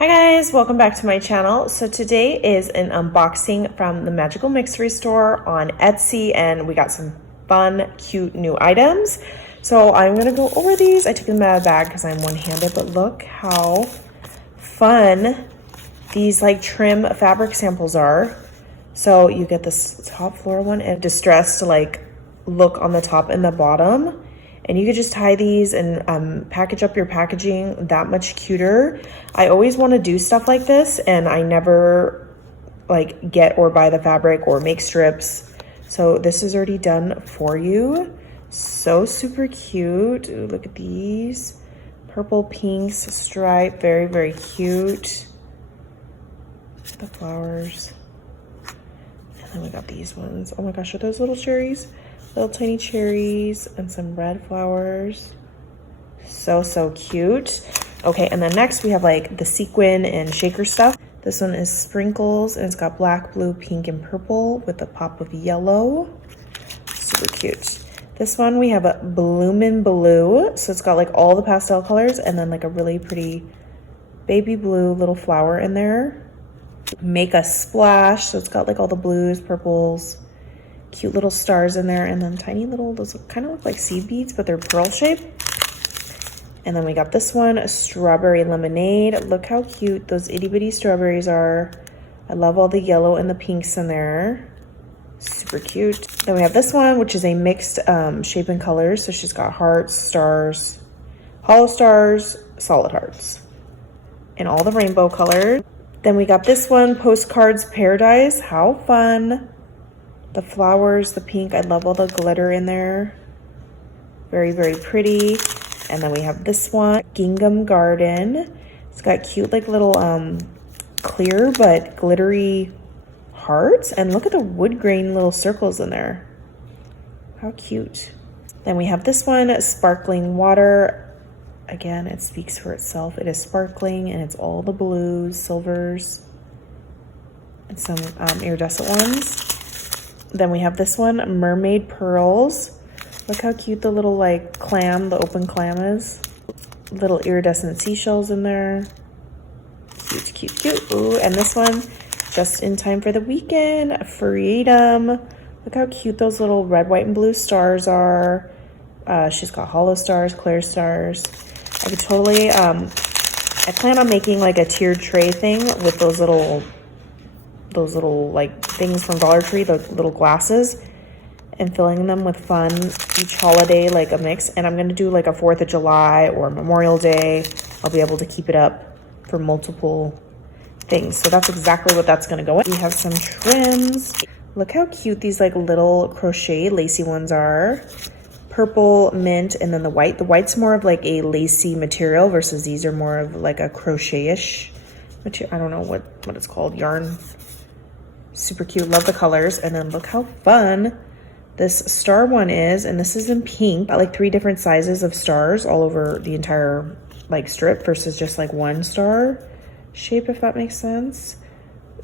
Hi guys, welcome back to my channel. So today is an unboxing from the Magical Mixery store on Etsy, and we got some fun, cute new items. So I'm gonna go over these. I took them out of the bag because I'm one-handed, but look how fun these like trim fabric samples are. So you get this top floor one and distressed like look on the top and the bottom. And you could just tie these and package up your packaging that much cuter. I always want to do stuff like this, and I never like get or buy the fabric or make strips. So this is already done for you. So super cute. Ooh, look at these. Purple pinks stripe, very, very cute. The flowers. And then we got these ones. Oh my gosh, are those little cherries? Little tiny cherries and some red flowers. So cute. Okay, and then next we have like the sequin and shaker stuff. This one is sprinkles and it's got black, blue, pink, and purple with a pop of yellow. Super cute. This one we have a bloomin' blue. So it's got like all the pastel colors and then like a really pretty baby blue little flower in there. Make a splash. So it's got like all the blues, purples, cute little stars in there, and then tiny little, those kind of look like seed beads, but they're pearl shaped. And then we got this one, a strawberry lemonade. Look how cute those itty bitty strawberries are. I love all the yellow and the pinks in there. Super cute. Then we have this one, which is a mixed shape and colors. So she's got hearts, stars, hollow stars, solid hearts, and all the rainbow colors. Then we got this one, postcards paradise. How fun. The flowers, the pink, I love all the glitter in there. Very, very pretty. And then we have this one, Gingham Garden. It's got cute like little clear but glittery hearts. And look at the wood grain little circles in there. How cute. Then we have this one, Sparkling Water. Again, it speaks for itself. It is sparkling and it's all the blues, silvers, and some iridescent ones. Then we have this one, Mermaid Pearls. Look how cute the little like clam, the open clam is. Little iridescent seashells in there. Cute, cute, cute. Ooh, and this one, just in time for the weekend, Freedom. Look how cute those little red, white, and blue stars are. She's got hollow stars, clear stars. I could totally, I plan on making like a tiered tray thing with those little like things from Dollar Tree, the little glasses, and filling them with fun each holiday, like a mix. And I'm gonna do like a 4th of July or Memorial Day. I'll be able to keep it up for multiple things. So that's exactly what that's gonna go in. We have some trims. Look how cute these like little crochet lacy ones are. Purple, mint, and then the white. The white's more of like a lacy material versus these are more of like a crochet-ish material. I don't know what it's called, yarn. Super cute, love the colors. And then look how fun this star one is, and this is in pink. Got like 3 different sizes of stars all over the entire like strip versus just like one star shape, if that makes sense.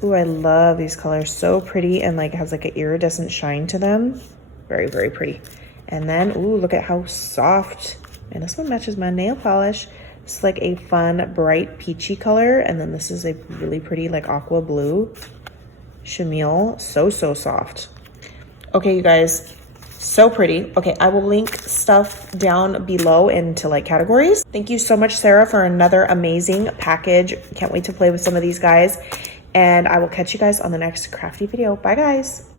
Ooh, I love these colors, so pretty, and like has like an iridescent shine to them. Very, very pretty. And then ooh, look at how soft, and this one matches my nail polish. It's like a fun bright peachy color, and then this is a really pretty like aqua blue chenille. So soft. Okay, you guys, so pretty. Okay, I will link stuff down below into like categories. Thank you so much, Sarah, for another amazing package. Can't wait to play with some of these guys, and I will catch you guys on the next crafty video. Bye guys.